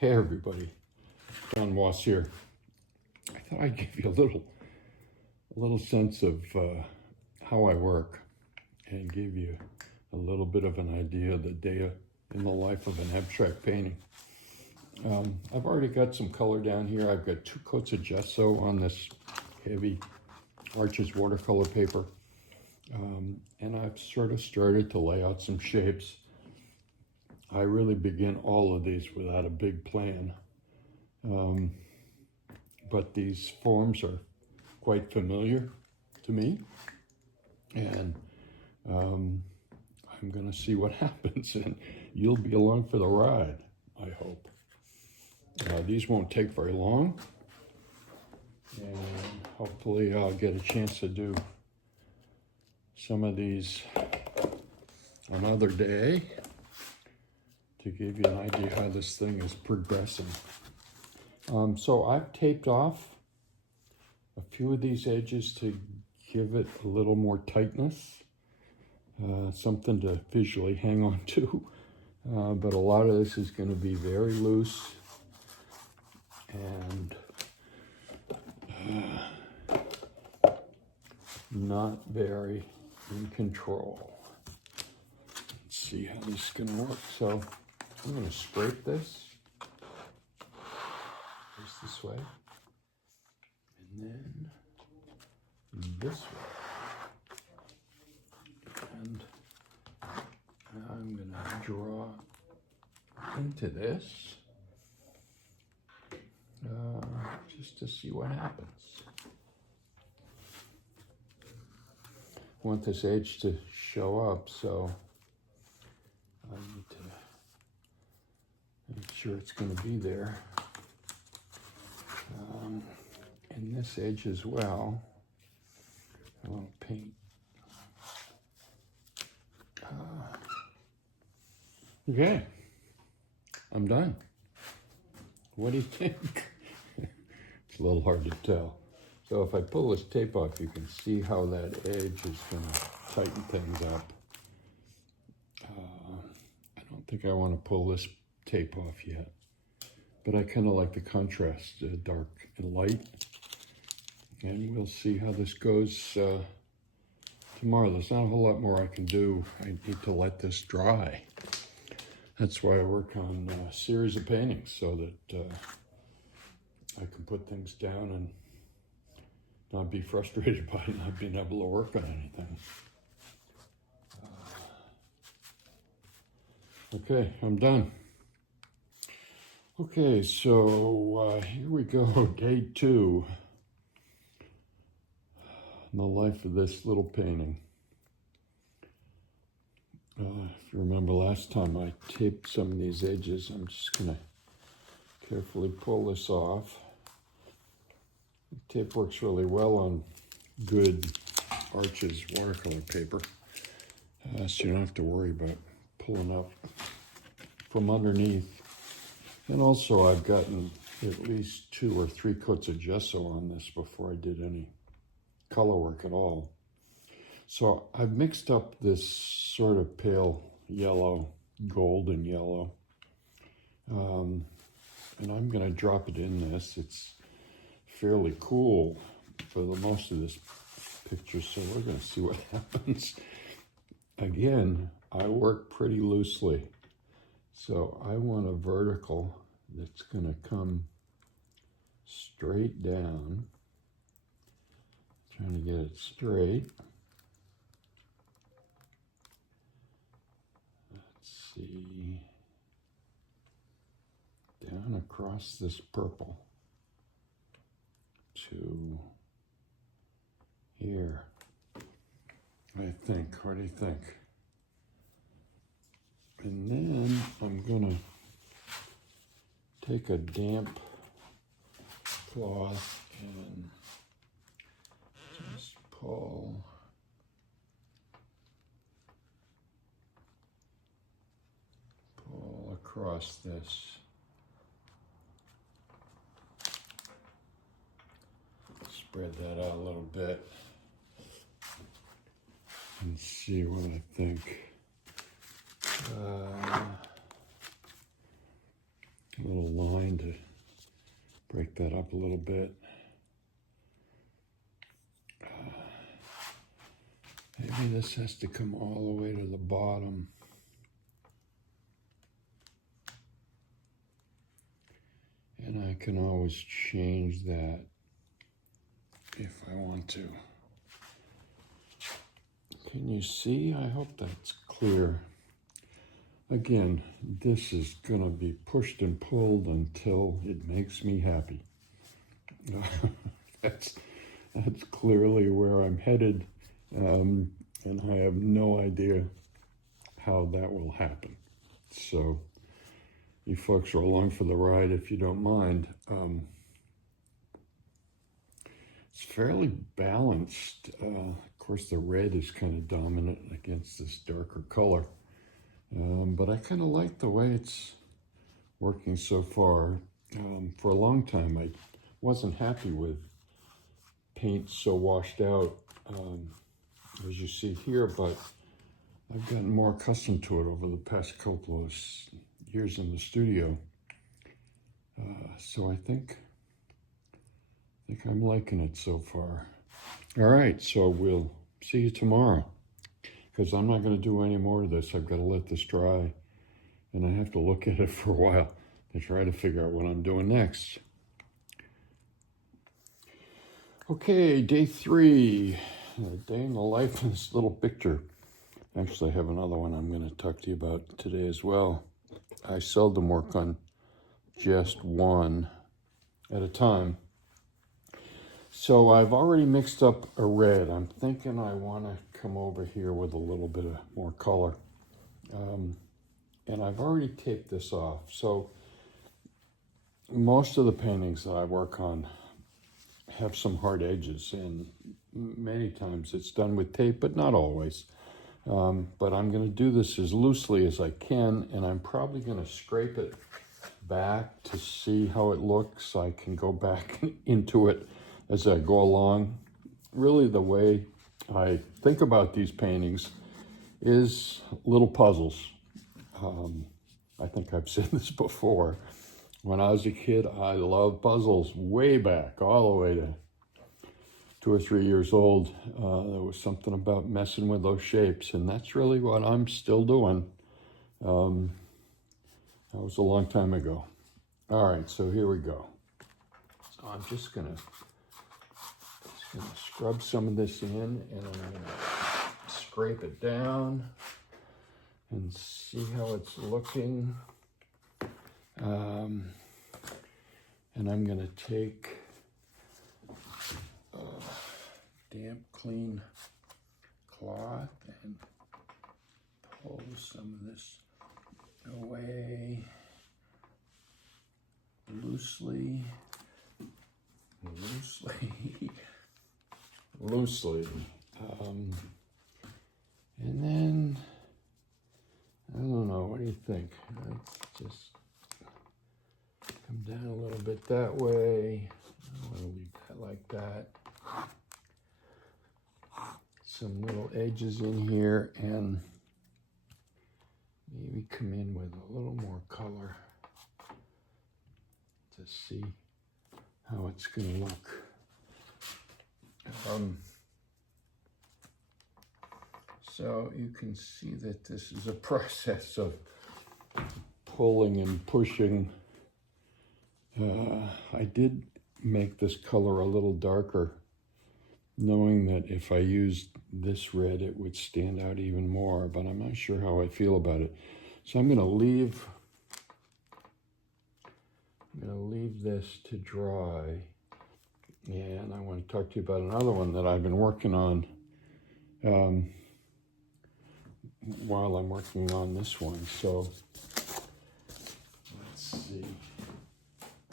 Hey everybody, John Wass here. I thought I'd give you a little sense of how I work and give you a little bit of an idea of the day in the life of an abstract painting. I've already got some color down here. I've got 2 coats of gesso on this heavy Arches watercolor paper. And I've sort of started to lay out some shapes. I really begin all of these without a big plan. But these forms are quite familiar to me. And I'm going to see what happens. And you'll be along for the ride, I hope. These won't take very long. And hopefully I'll get a chance to do some of these another day to give you an idea how this thing is progressing. So I've taped off a few of these edges to give it a little more tightness, something to visually hang on to. But a lot of this is going to be very loose and not very in control. Let's see how this is going to work. So I'm going to scrape this this way, and then this way. And I'm going to draw into this just to see what happens. I want this edge to show up, so I need to make sure it's going to be there. And this edge as well. I want to paint. Okay, I'm done. What do you think? It's a little hard to tell. So if I pull this tape off, you can see how that edge is going to tighten things up. I don't think I want to pull this tape off yet, but I kind of like the contrast, dark and light. And we'll see how this goes tomorrow. There's not a whole lot more I can do. I need to let this dry. That's why I work on a series of paintings, so that I can put things down and not be frustrated by not being able to work on anything. Okay, I'm done. Okay, so here we go, day 2 in the life of this little painting. If you remember last time I taped some of these edges, I'm just going to carefully pull this off. The tape works really well on good Arches watercolor paper, so you don't have to worry about pulling up from underneath. And also I've gotten at least 2 or 3 coats of gesso on this before I did any color work at all. So I've mixed up this sort of pale yellow, golden yellow, and I'm going to drop it in this. It's fairly cool for the most of this picture, so we're going to see what happens. Again, I work pretty loosely, so I want a vertical that's going to come straight down. Trying to get it straight. Let's see. Down across this purple to here, I think. What do you think? And then I'm going to take a damp cloth and just pull across this. Spread that out a little bit and see what I think. A little line to break that up a little bit. Maybe this has to come all the way to the bottom. And I can always change that if I want to. Can you see? I hope that's clear. Again, this is going to be pushed and pulled until it makes me happy. That's clearly where I'm headed, and I have no idea how that will happen. So you folks are along for the ride if you don't mind. It's fairly balanced. Of course, the red is kind of dominant against this darker color. But I kind of like the way it's working so far. For a long time, I wasn't happy with paint so washed out, as you see here, but I've gotten more accustomed to it over the past couple of years in the studio. So I think I'm liking it so far. All right, so we'll see you tomorrow, because I'm not going to do any more of this. I've got to let this dry, and I have to look at it for a while to try to figure out what I'm doing next. Okay, day 3, a day in the life of this little picture. Actually, I have another one I'm going to talk to you about today as well. I seldom work on just one at a time. So I've already mixed up a red. I'm thinking I want to come over here with a little bit of more color. And I've already taped this off. So most of the paintings that I work on have some hard edges, and many times it's done with tape, but not always. But I'm going to do this as loosely as I can, and I'm probably going to scrape it back to see how it looks. I can go back into it as I go along. Really, the way I think about these paintings is little puzzles. I think I've said this before. When I was a kid, I loved puzzles way back, all the way to 2 or 3 years old. There was something about messing with those shapes, and that's really what I'm still doing. That was a long time ago. All right, so here we go. So I'm just gonna scrub some of this in, and I'm gonna scrape it down and see how it's looking. And I'm going to take a damp, clean cloth and pull some of this away loosely. And then, I don't know, what do you think? Let's just come down a little bit that way. I want to leave that like that. Some little edges in here, and maybe come in with a little more color to see how it's going to look. So you can see that this is a process of pulling and pushing. I did make this color a little darker, knowing that if I used this red, it would stand out even more, but I'm not sure how I feel about it. So I'm going to leave this to dry, and I want to talk to you about another one that I've been working on while I'm working on this one. So let's see.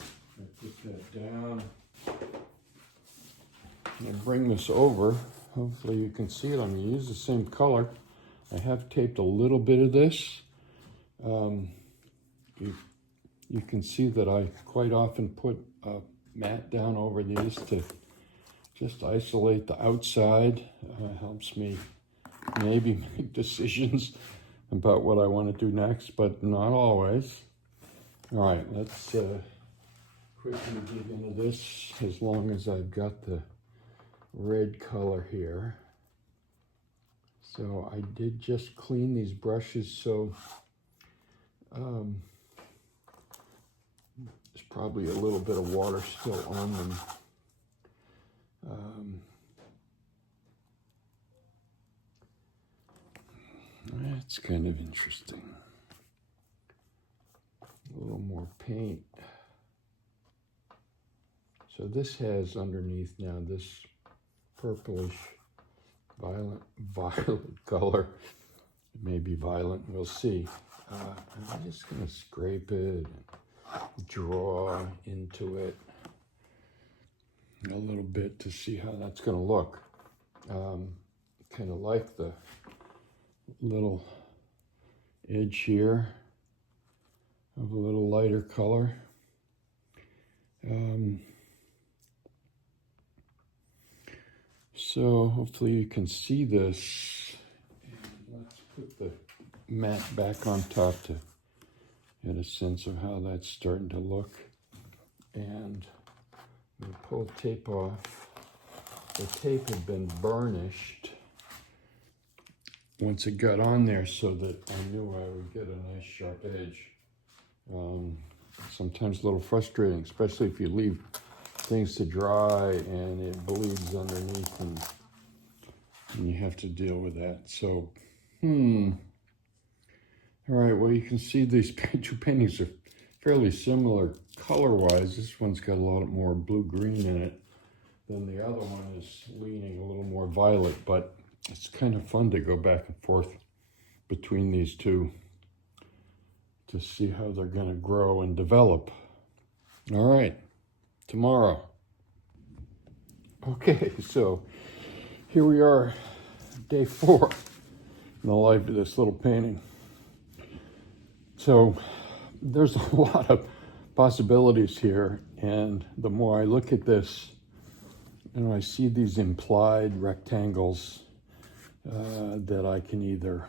I put that down and bring this over. Hopefully you can see it. I'm going to use the same color. I have taped a little bit of this. You can see that I quite often put a mat down over these to just isolate the outside. Helps me maybe make decisions about what I want to do next, but not always. All right, let's quickly dig into this as long as I've got the red color here. So I did just clean these brushes, so there's probably a little bit of water still on them. That's kind of interesting. A little more paint. So this has underneath now this purplish violet color. It may be violet, we'll see. I'm just going to scrape it and draw into it a little bit to see how that's going to look. Kind of like the little edge here of a little lighter color. So hopefully you can see this. And let's put the mat back on top to get a sense of how that's starting to look. And I'm going to pull the tape off. The tape had been burnished once it got on there so that I knew I would get a nice sharp edge. Sometimes a little frustrating, especially if you leave things to dry and it bleeds underneath and you have to deal with that. So, all right, well, you can see these two paintings are fairly similar color-wise. This one's got a lot more blue-green in it than the other one is leaning a little more violet, but it's kind of fun to go back and forth between these two to see how they're going to grow and develop. All right, tomorrow. Okay, so here we are, day 4 in the life of this little painting. So there's a lot of possibilities here, and the more I look at this, I see these implied rectangles that I can either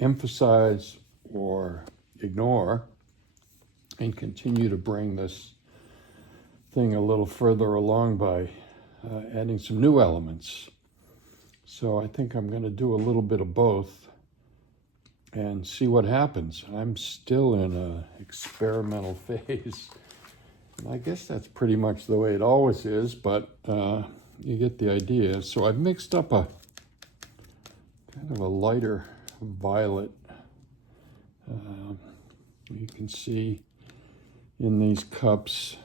emphasize or ignore and continue to bring this thing a little further along by adding some new elements. So I think I'm going to do a little bit of both and see what happens. I'm still in an experimental phase. And I guess that's pretty much the way it always is, but you get the idea. So I've mixed up a kind of a lighter violet. You can see in these cups,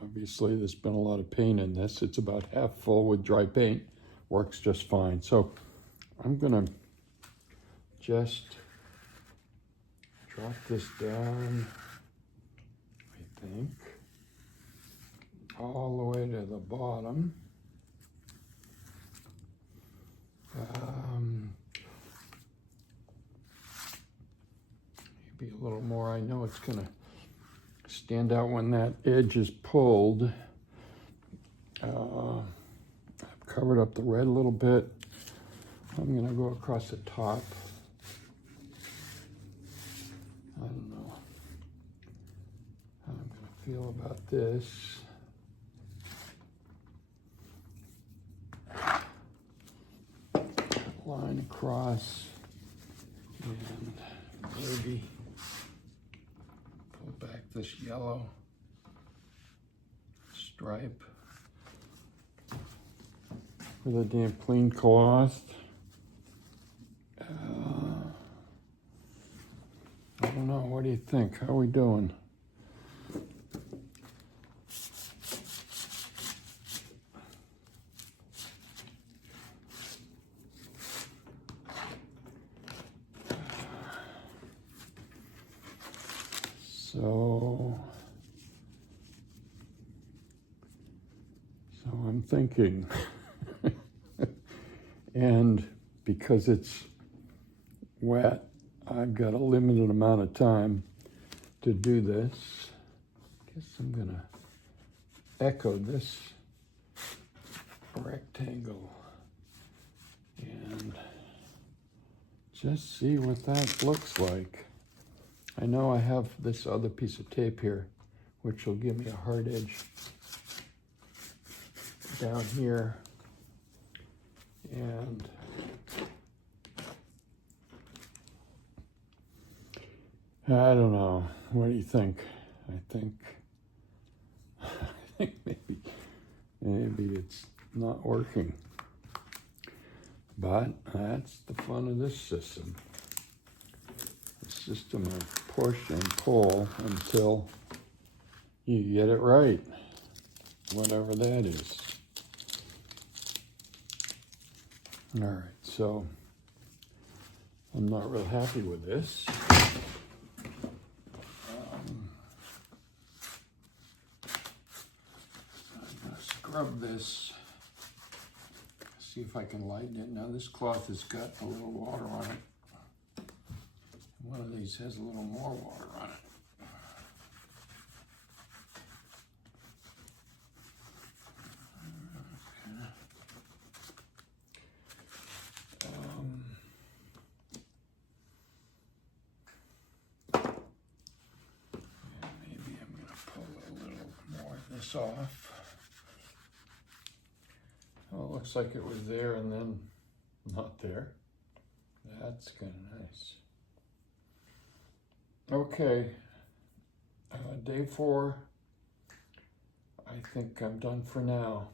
obviously there's been a lot of paint in this. It's about half full with dry paint. Works just fine. So I'm gonna just drop this down, I think, all the way to the bottom. Maybe a little more. I know it's gonna stand out when that edge is pulled. I've covered up the red a little bit. I'm gonna go across the top. I don't know how I'm gonna feel about this. Line across and maybe pull back this yellow stripe with a damp clean cloth. I don't know, what do you think? How are we doing? So I'm thinking, and because it's wet, I've got a limited amount of time to do this. I guess I'm gonna echo this rectangle and just see what that looks like. I know I have this other piece of tape here which will give me a hard edge down here. And I don't know. What do you think? I think maybe it's not working. But that's the fun of this system. The system of push and pull until you get it right, whatever that is. All right, so I'm not real happy with this. I'm gonna scrub this, see if I can lighten it. Now this cloth has got a little water on it. One of these has a little more water on it. Off. Oh, it looks like it was there and then not there. That's kind of nice. Okay, day 4. I think I'm done for now.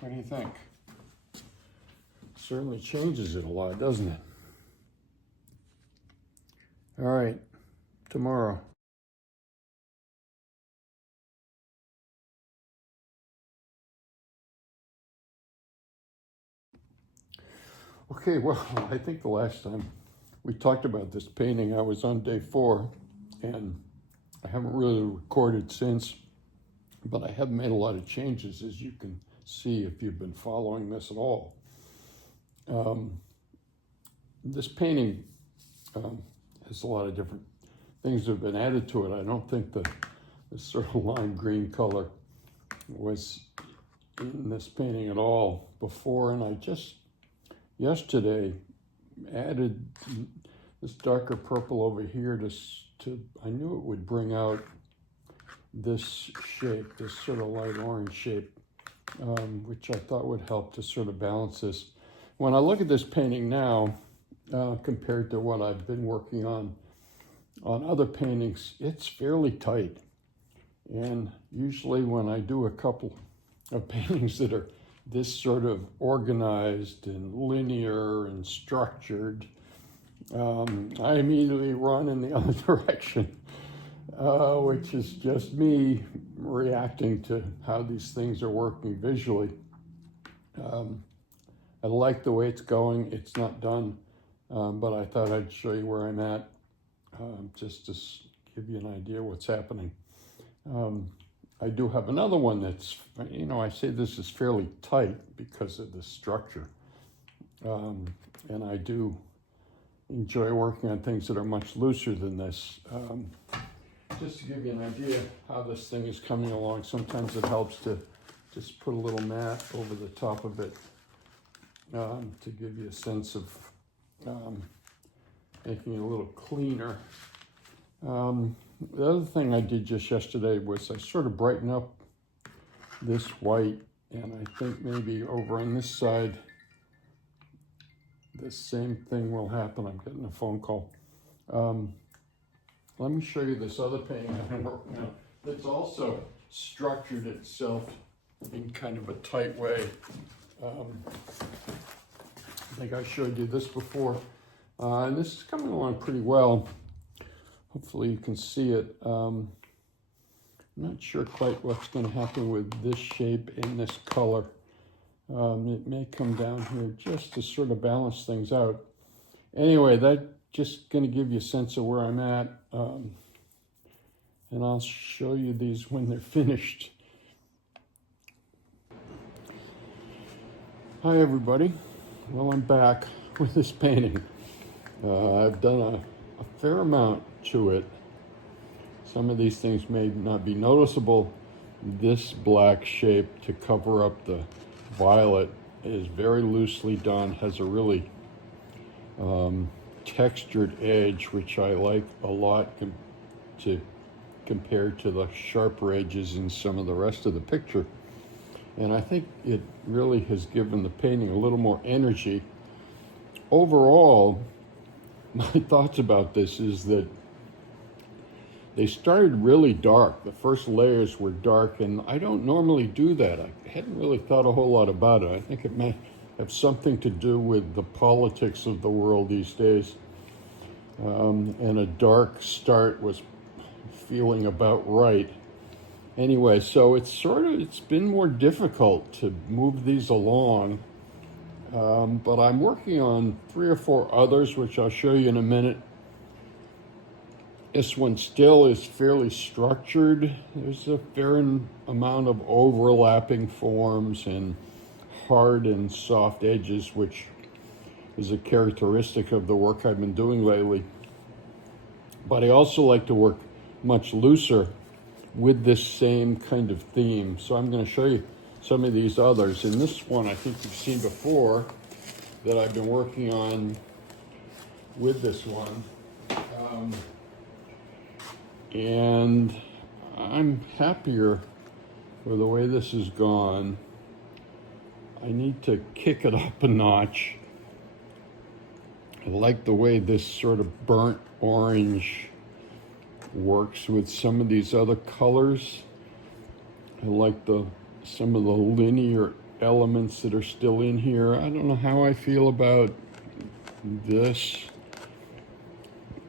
What do you think? Certainly changes it a lot, doesn't it? All right, tomorrow. Okay, well, I think the last time we talked about this painting, I was on day 4, and I haven't really recorded since, but I have made a lot of changes, as you can see if you've been following this at all. This painting has a lot of different things that have been added to it. I don't think the sort of lime green color was in this painting at all before, and I just yesterday added this darker purple over here to I knew it would bring out this shape, this sort of light orange shape, which I thought would help to sort of balance this. When I look at this painting now, compared to what I've been working on other paintings, it's fairly tight. And usually when I do a couple of paintings that are this sort of organized and linear and structured, I immediately run in the other direction, which is just me reacting to how these things are working visually. I like the way it's going. It's not done, but I thought I'd show you where I'm at, just to give you an idea what's happening. I do have another one that's, I say this is fairly tight because of the structure. And I do enjoy working on things that are much looser than this. Just to give you an idea how this thing is coming along, sometimes it helps to just put a little mat over the top of it to give you a sense of making it a little cleaner. The other thing I did just yesterday was I sort of brightened up this white, and I think maybe over on this side, the same thing will happen. I'm getting a phone call. Let me show you this other painting I've been working on that's also structured itself in kind of a tight way. I think I showed you this before, and this is coming along pretty well. Hopefully you can see it. I'm not sure quite what's going to happen with this shape and this color. It may come down here just to sort of balance things out. Anyway, that's just going to give you a sense of where I'm at. And I'll show you these when they're finished. Hi everybody. Well, I'm back with this painting. I've done a fair amount to it. Some of these things may not be noticeable. This black shape to cover up the violet is very loosely done, has a really textured edge, which I like a lot compared to the sharper edges in some of the rest of the picture. And I think it really has given the painting a little more energy. Overall, my thoughts about this is that they started really dark. The first layers were dark, and I don't normally do that. I hadn't really thought a whole lot about it. I think it may have something to do with the politics of the world these days. And a dark start was feeling about right. Anyway, so it's been more difficult to move these along. But I'm working on 3 or 4 others, which I'll show you in a minute. This one still is fairly structured. There's a fair amount of overlapping forms and hard and soft edges, which is a characteristic of the work I've been doing lately. But I also like to work much looser with this same kind of theme. So I'm going to show you some of these others. In this one, I think you've seen before that I've been working on with this one. And I'm happier with the way this has gone. I need to kick it up a notch. I like the way this sort of burnt orange works with some of these other colors. I like some of the linear elements that are still in here. I don't know how I feel about this,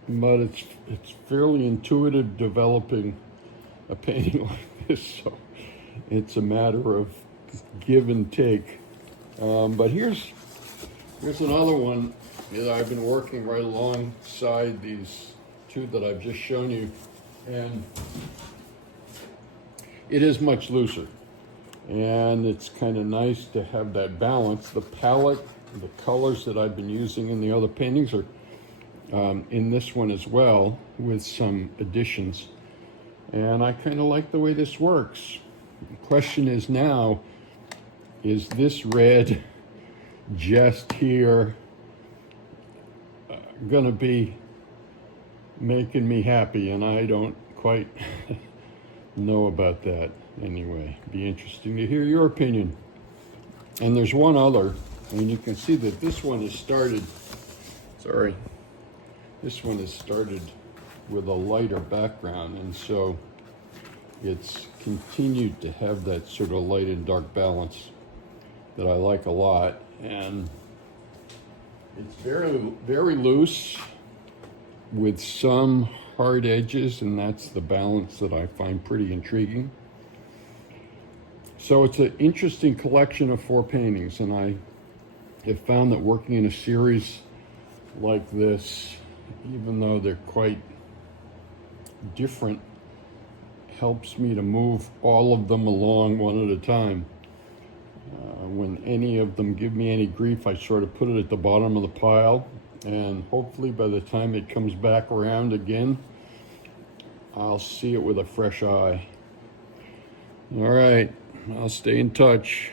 but it's fairly intuitive developing a painting like this, so it's a matter of give and take. But here's another one that I've been working right alongside these 2 that I've just shown you, and it is much looser, and it's kind of nice to have that balance. The palette, the colors that I've been using in the other paintings are in this one as well, with some additions, and I kind of like the way this works. The question is now, is this red just here gonna be making me happy? And I don't quite know about that. Anyway, be interesting to hear your opinion. And there's one other, and you can see that this one has started, this one has started with a lighter background, and so it's continued to have that sort of light and dark balance that I like a lot. And it's very, very loose with some hard edges, and that's the balance that I find pretty intriguing. So it's an interesting collection of 4 paintings, and I have found that working in a series like this, even though they're quite different, helps me to move all of them along one at a time. When any of them give me any grief, I sort of put it at the bottom of the pile, and hopefully by the time it comes back around again, I'll see it with a fresh eye. All right, I'll stay in touch.